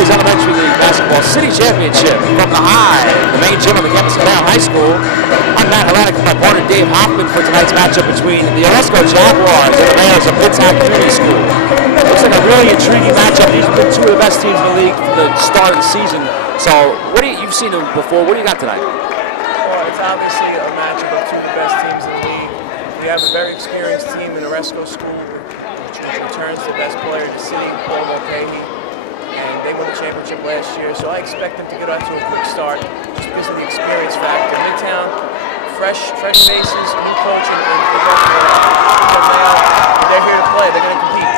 Boys Elementary League Basketball City Championship from the High, the main gym on the campus of Bayonne High School. I'm Matt Haranick with my partner Dave Hoffman for tonight's matchup between the Oresko Jaguars and the Bayonne of Midtown Community School. Looks like a really intriguing matchup. These have been two of the best teams in the league from the start of the season. So, you've seen them before. What do you got tonight? Well, it's obviously a matchup of two of the best teams in the league. We have a very experienced team in Oresko School, which returns the best player in the city, Mulcahy, and they won the championship last year. So I expect them to get out to a quick start just because of the experience factor. Midtown, fresh faces, new coaching, and they're here to play. They're going to compete.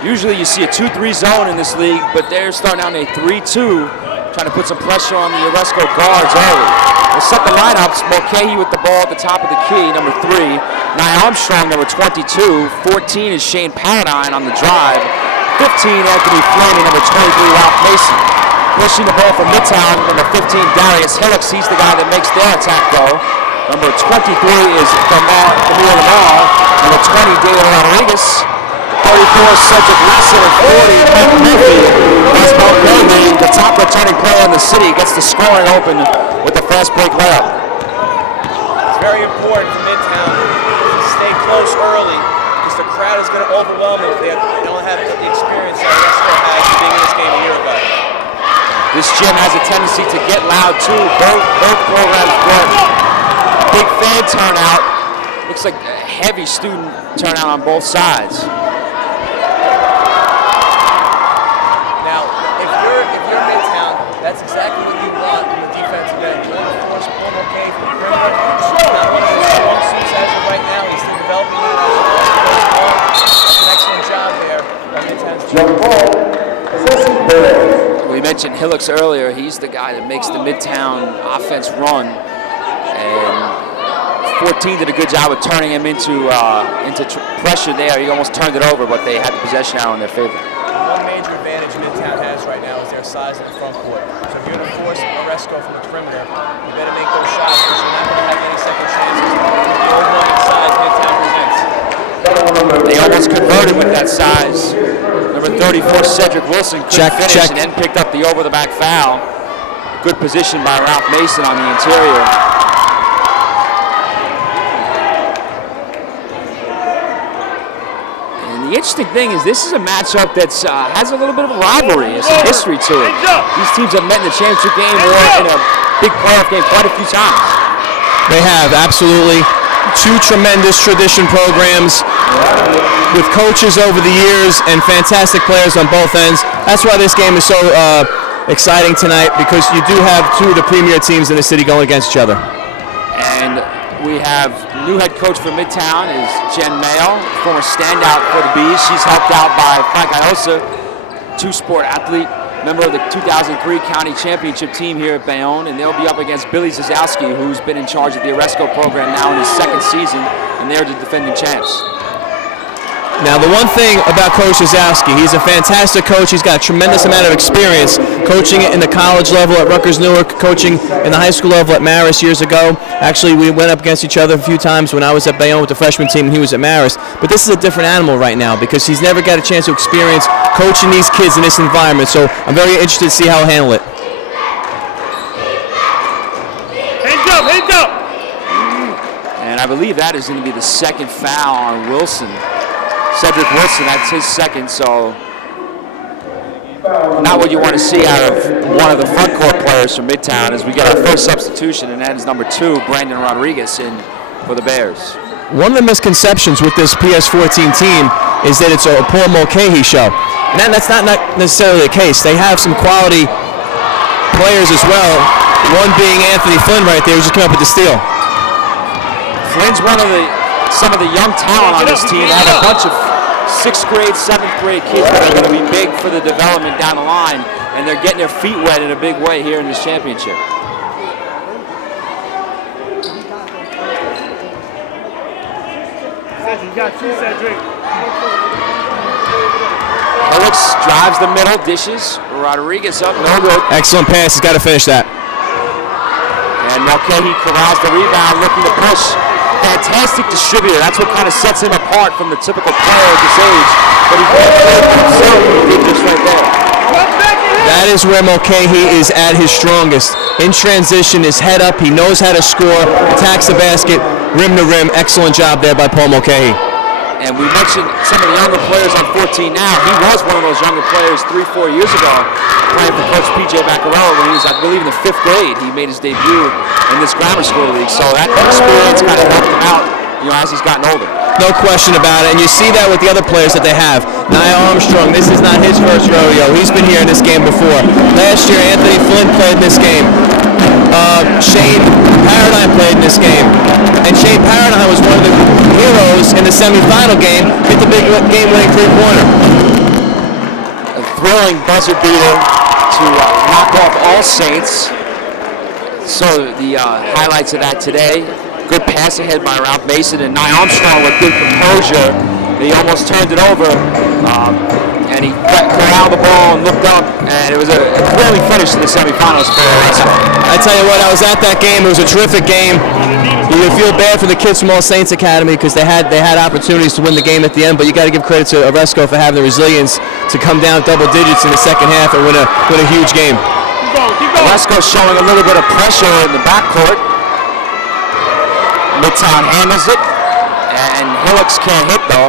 Usually you see a 2-3 zone in this league, but they're starting out in a 3-2, trying to put some pressure on the Oresko guards early. We'll set the lineups. Mulcahy with the ball at the top of the key, number 3. Nye Armstrong, number 22. 14 is Shane Paradine on the drive. 15, Anthony Flamey, number 23, Ralph Mason. Pushing the ball from Midtown, number 15, Darius Hillocks. He's the guy that makes their attack go. Number 23 is Demir Lamar. Number 20, David Rodriguez. 34, Cedric Wilson, and 40, Mike Murphy. That's Mulcahy, the top returning player in the city, gets the scoring open with the fast break layup. It's very important for Midtown to stay close early because the crowd is going to overwhelm them if they don't have the experience that Oresko had being in this game a year ago. This gym has a tendency to get loud too. Both programs brought big fan turnout. Looks like a heavy student turnout on both sides. That's exactly what you want in the defensive end. You want to force Mulcahy from the perimeter. Not because he's strong suits as of right now. He's still developing it as That's an excellent job there by Midtown's. We mentioned Hillocks earlier. He's the guy that makes the Midtown offense run. And 14 did a good job of turning him into pressure there. He almost turned it over, but they had the possession out in their favor. One major advantage Midtown has right now is their size in the front court. So if you're going to force Oresko from the perimeter, you better make those shots because you're not going to have any second chances. The overwhelming size Midtown presents. They almost converted with that size. Number 34, Cedric Wilson, couldn't finish and then picked up the over-the-back foul. Good position by Ralph Mason on the interior. The interesting thing is this is a matchup that has a little bit of a rivalry. There's some history to it. These teams have met in the championship game or in a big playoff game quite a few times. They have, absolutely. Two tremendous tradition programs with coaches over the years and fantastic players on both ends. That's why this game is so exciting tonight, because you do have two of the premier teams in the city going against each other. And we have new head coach for Midtown is Jen Mayo, former standout for the Bees. She's helped out by Frank Iosa, two-sport athlete, member of the 2003 county championship team here at Bayonne, and they'll be up against Billy Zazowski, who's been in charge of the Oresko program now in his second season, and they're the defending champs. Now, the one thing about Coach Zazowski, he's a fantastic coach. He's got a tremendous amount of experience coaching in the college level at Rutgers, Newark, coaching in the high school level at Marist years ago. Actually, we went up against each other a few times when I was at Bayonne with the freshman team and he was at Marist. But this is a different animal right now because he's never got a chance to experience coaching these kids in this environment. So I'm very interested to see how he'll handle it. Hands up! And I believe that is going to be the second foul on Wilson. Cedric Wilson, that's his second, so not what you want to see out of one of the front court players from Midtown as we get our first substitution, and that is number 2, Brandon Rodriguez, in for the Bears. One of the misconceptions with this PS14 team is that it's a poor Mulcahy show. And that's not necessarily the case. They have some quality players as well, one being Anthony Flynn right there, who just came up with the steal. Flynn's some of the young talent on this team. They have a bunch of 6th grade, 7th grade kids that are going to be big for the development down the line, and they're getting their feet wet in a big way here in this championship. You got 2, Cedric. Hillocks drives the middle, dishes. Rodriguez up, no good. Excellent pass, he's got to finish that. And Mulcahy corrals the rebound, looking to push. fantastic distributor. That's what kind of sets him apart from the typical player at this age. But he can't play for himself. He did just right there. That is where Mulcahy is at his strongest. In transition, his head up, he knows how to score, attacks the basket, rim to rim. Excellent job there by Paul Mulcahy. And we mentioned some of the younger players on 14 now. He was one of those younger players 3-4 years ago, playing for Coach P.J. Vaccarello when he was, I believe, in the 5th grade. He made his debut in this grammar school league. So that experience kind of helped him out, as he's gotten older. No question about it, and you see that with the other players that they have. Nia Armstrong, this is not his first rodeo. He's been here in this game before. Last year, Anthony Flynn played in this game. Shane Paradine played in this game. And Shane Paradine was one of the heroes in the semifinal game, hit the big game-winning three-pointer. A thrilling buzzer beater to knock off All Saints. So the highlights of that today. Good pass ahead by Ralph Mason, and Nia Armstrong with good composure. He almost turned it over, and he corralled the ball and looked up, and it was a thrilling finish to the semifinals for Oresko. I tell you what, I was at that game. It was a terrific game. You would feel bad for the kids from All Saints Academy because they had opportunities to win the game at the end, but you got to give credit to Oresko for having the resilience to come down double digits in the second half and win a huge game. Oresko showing a little bit of pressure in the backcourt. Midtown handles it, and Hillocks can't hit though.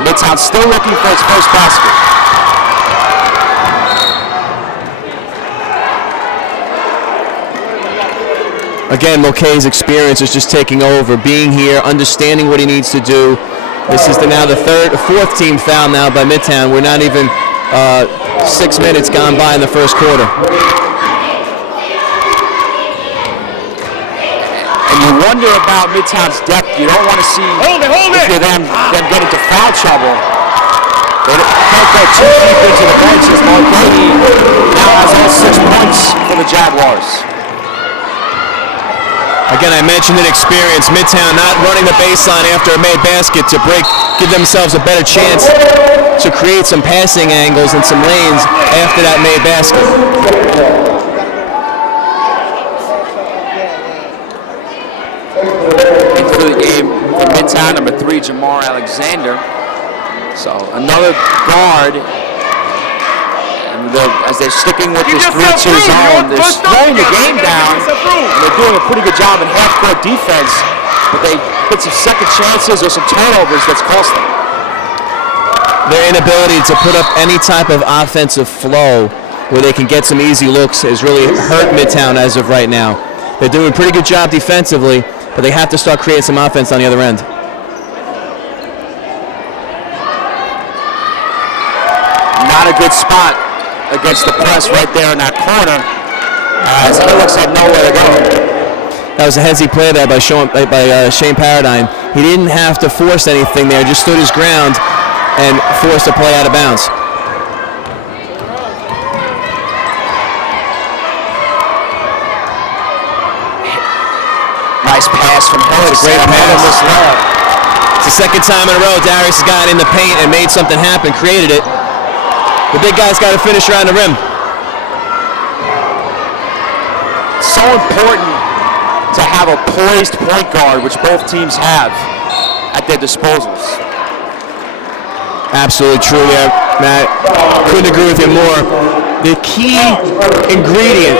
Midtown still looking for its first basket. Again, Mulcahy's experience is just taking over, being here, understanding what he needs to do. This is now the fourth team foul now by Midtown. We're not even 6 minutes gone by in the first quarter. You wonder about Midtown's depth. You don't want to see if you're them get into foul trouble. They can't go too deep into the bench as Mulcahy now has all 6 points for the Jaguars. Again, I mentioned inexperience. Midtown not running the baseline after a made basket to give themselves a better chance to create some passing angles and some lanes after that made basket. Into the game for Midtown, number 3, Jamar Alexander. So another guard, and as they're sticking with this 3-2 zone, they're slowing the game down, and they're doing a pretty good job in half-court defense, but they get some second chances or some turnovers that's cost them. Their inability to put up any type of offensive flow where they can get some easy looks has really hurt Midtown as of right now. They're doing a pretty good job defensively, but they have to start creating some offense on the other end. Not a good spot against the press right there in that corner, as Hillocks had nowhere to go. That was a headsy play there by Shane Paradine. He didn't have to force anything there, just stood his ground and forced a play out of bounds. Nice pass from Hillocks. Great pass. It's the second time in a row Darius got in the paint and made something happen, created it. The big guy's got to finish around the rim. So important to have a poised point guard, which both teams have at their disposals. Absolutely true there, Matt. Couldn't agree with you more. The key ingredient,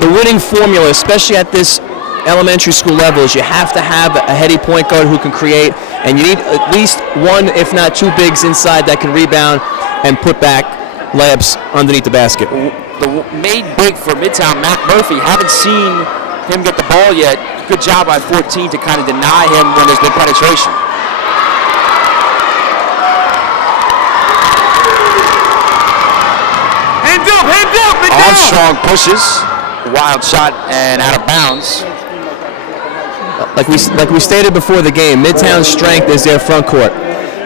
the winning formula, especially at this elementary school level, is you have to have a heady point guard who can create, and you need at least one, if not two bigs inside that can rebound and put back layups underneath the basket. The made big for Midtown, Mac Murphy, haven't seen him get the ball yet. Good job by 14 to kind of deny him when there's been penetration. Hands up, Midtown! Armstrong pushes, wild shot and out of bounds. Like we stated before the game, Midtown's strength is their front court.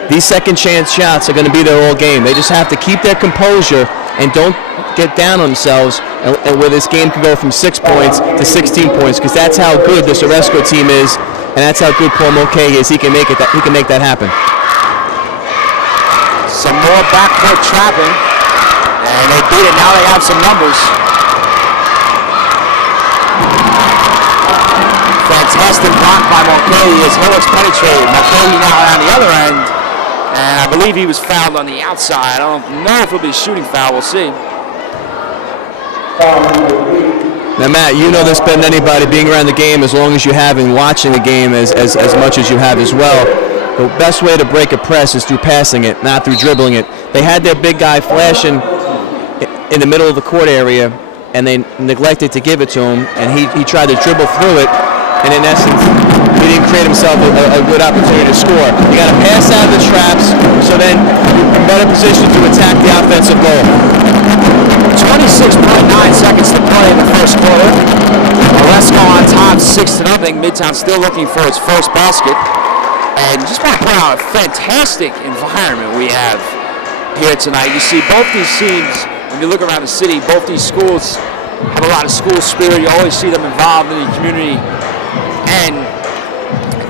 These second chance shots are going to be their all game. They just have to keep their composure and don't get down on themselves, and where this game can go from 6 points to 16 points, because that's how good this Oresko team is, and that's how good Paul Mulcahy is. He can make that happen. Some more backcourt trapping, and they beat it. Now they have some numbers. contested block by Mulcahy as Hillocks penetrated. Mulcahy now on the other end, and I believe he was fouled on the outside. I don't know if it'll be a shooting foul. We'll see. Now, Matt, you know this better than anybody, being around the game as long as you have and watching the game as much as you have as well. The best way to break a press is through passing it, not through dribbling it. They had their big guy flashing in the middle of the court area, and they neglected to give it to him, and he tried to dribble through it, and in essence, he didn't create himself a good opportunity to score. You got to pass out of the traps, so then you're in better position to attack the offensive goal. 26.9 seconds to play in the first quarter. Oresko on top, 6-0. Midtown still looking for its first basket. And just want to point out a fantastic environment we have here tonight. You see both these teams, when you look around the city, both these schools have a lot of school spirit. You always see them involved in the community. And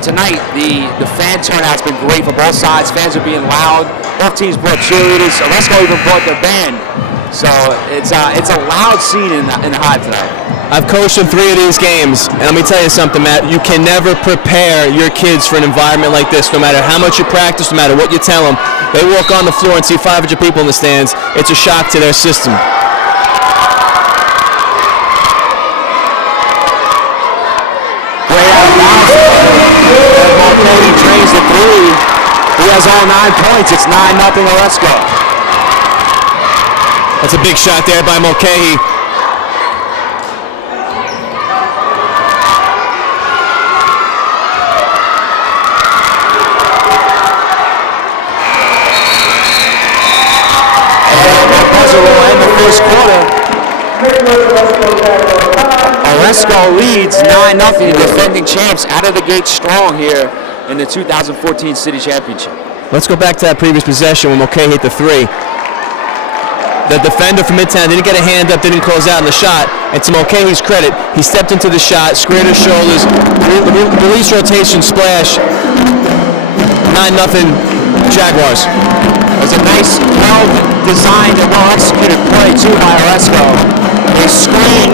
tonight, the fan turnout's been great for both sides. Fans are being loud. Both teams brought cheerleaders. Oresko even brought their band. So it's a loud scene in the Hive tonight. I've coached in 3 of these games, and let me tell you something, Matt. You can never prepare your kids for an environment like this, no matter how much you practice, no matter what you tell them. They walk on the floor and see 500 people in the stands. It's a shock to their system. Great out of bounds. Mulcahy drains the three. He has all 9 points. It's 9-0 Oresko. That's a big shot there by Mulcahy. That buzzer will end the first quarter. Oresko leads 9-0, defending champs out of the gate strong here in the 2014 City Championship. Let's go back to that previous possession when Mulcahy hit the three. The defender from Midtown didn't get a hand up, didn't close out in the shot, and to Mulcahy's credit, he stepped into the shot, squared his shoulders, release rotation, splash, 9-0 Jaguars. It was a nice, well-designed and well-executed play, too, by Oresko. They screened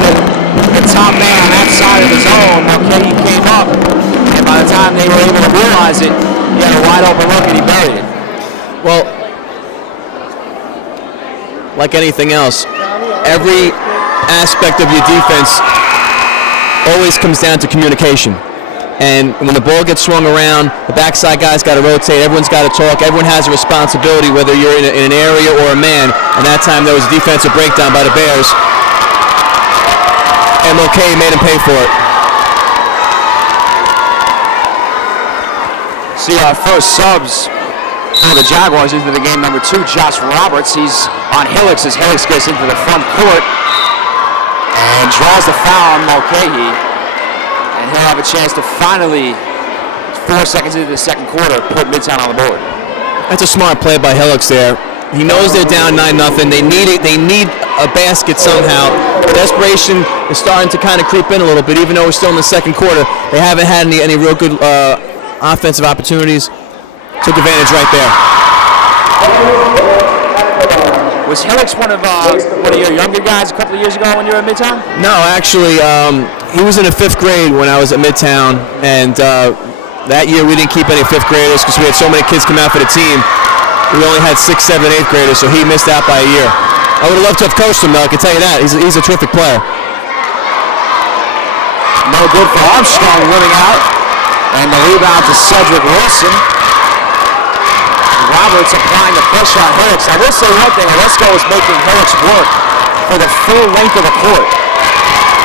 the top man on that side of the zone. Mulcahy came up, and by the time they were able to realize it, he had a wide-open look, and he buried it. Well, like anything else, every aspect of your defense always comes down to communication. And when the ball gets swung around, the backside guys got to rotate, everyone's got to talk, everyone has a responsibility, whether you're in an area or a man. And that time there was a defensive breakdown by the Bears, and Mulcahy made him pay for it. See our first subs for the Jaguars into the game, number 2, Josh Roberts. He's on Hillocks as Hillocks gets into the front court and draws the foul on Mulcahy. And he'll have a chance to finally, 4 seconds into the second quarter, put Midtown on the board. That's a smart play by Hillocks there. He knows they're down 9-0. They need a basket somehow. Desperation is starting to kind of creep in a little bit, even though we're still in the second quarter. They haven't had any real good offensive opportunities. Took advantage right there. Was Hillocks one of your younger guys a couple of years ago when you were at Midtown? No, actually, he was in the 5th grade when I was at Midtown, and that year we didn't keep any 5th graders because we had so many kids come out for the team. We only had 6th, 7th, 8th graders, so he missed out by a year. I would have loved to have coached him, though, I can tell you that. He's a terrific player. No good for Armstrong winning out. And the rebound to Cedric Wilson. Roberts applying the pressure on Hillocks. I will say one thing, Oresko is making Hillocks work for the full length of the court.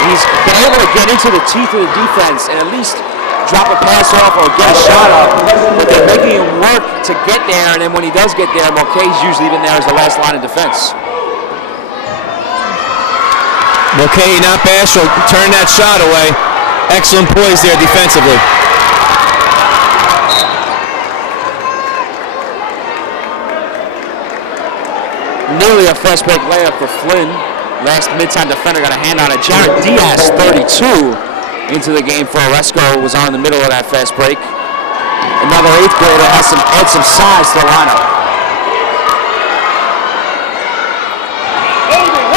He's been able to get into the teeth of the defense and at least drop a pass off or get a shot up, but they're making him work to get there, and then when he does get there, Mulcahy's usually been there as the last line of defense. Mulcahy not bashful, turn that shot away. Excellent poise there defensively. Nearly a fast break layup for Flynn. Last Midtown defender got a hand on it. Jared Diaz, 32, into the game for Oresko, was on in the middle of that fast break. Another 8th grader has add some size to the lineup.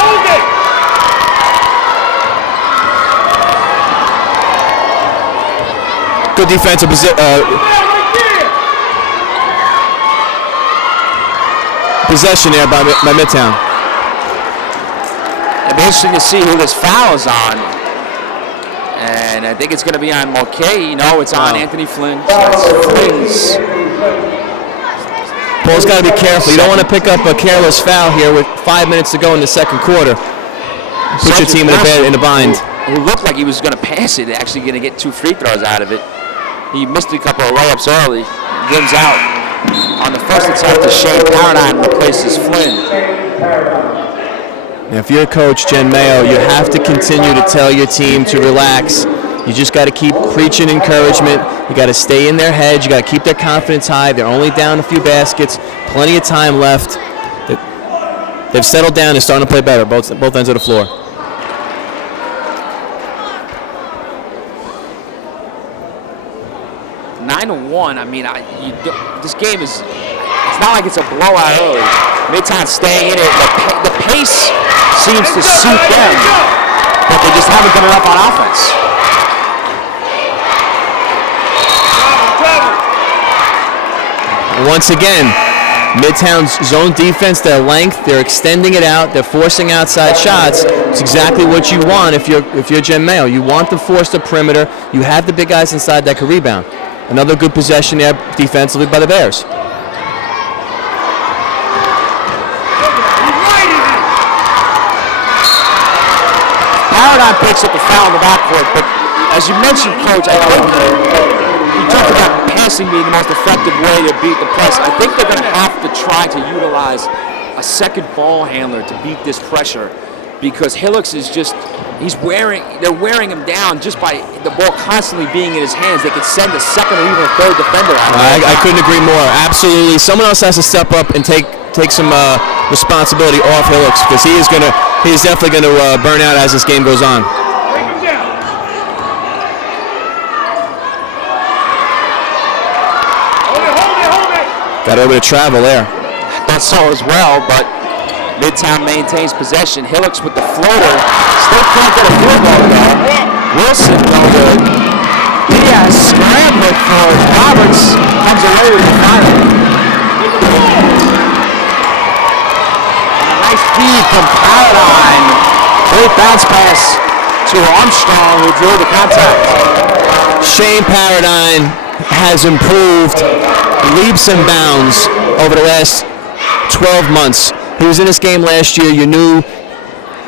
Hold it! defensive possession there by Midtown. It'll be interesting to see who this foul is on. And I think it's going to be on Mulcahy. No, it's on Anthony Flynn. So that's Flynn's. Paul's got to be careful. You don't want to pick up a careless foul here with 5 minutes to go in the second quarter. Put your team in a bind. Who looked like he was going to pass it, actually going to get 2 free throws out of it. He missed a couple of layups early. Gives out on the first attempt to Shane Paradine replaces Flynn. Now, if you're a coach, Jen Mayo, you have to continue to tell your team to relax. You just got to keep preaching encouragement. You got to stay in their heads. You got to keep their confidence high. They're only down a few baskets. Plenty of time left. They've settled down and starting to play better, both ends of the floor. I mean, this game is, it's not like it's a blowout early. Midtown staying in it. The pace seems to suit them, but they just haven't done enough on offense. Once again, Midtown's zone defense, their length, they're extending it out, they're forcing outside shots. It's exactly what you want if you're Jen Mayo. You want to force the perimeter. You have the big guys inside that can rebound. Another good possession there defensively by the Bears. Paradine picks up the foul in the backcourt, but as you mentioned, Coach, I think you talked about passing being the most effective way to beat the press. I think they're going to have to try to utilize a second ball handler to beat this pressure, because Hillocks is just, they're wearing him down just by the ball constantly being in his hands. They could send a second or even a third defender out. I couldn't agree more. Absolutely. Someone else has to step up and take some responsibility off Hillocks, because he is definitely going to burn out as this game goes on. Got a little bit of travel there. Thought so as well, but Midtown maintains possession. Hillocks with the floater. Still can't get a field goal though. Wilson no good. Diaz scrambling for it. Roberts comes away with the final. Nice feed from Paradine. Great bounce pass to Armstrong, who drew the contact. Shane Paradine has improved leaps and bounds over the last 12 months. He was in this game last year. You knew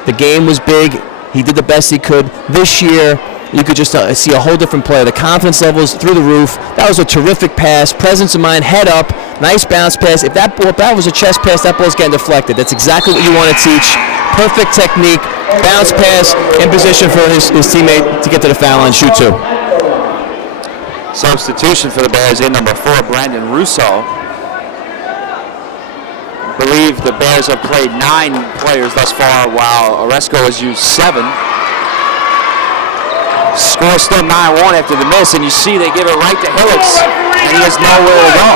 the game was big. He did the best he could. This year, you could just see a whole different player. The confidence levels through the roof. That was a terrific pass. Presence of mind, head up, nice bounce pass. If that was a chest pass, that ball's getting deflected. That's exactly what you want to teach. Perfect technique, bounce pass, in position for his teammate to get to the foul line, shoot two. Substitution for the Bears in number 4, Brandon Russo. I believe the Bears have played 9 players thus far, while Oresko has used 7. Score still 9-1 after the miss, and you see they give it right to Hillocks, and he has nowhere to go.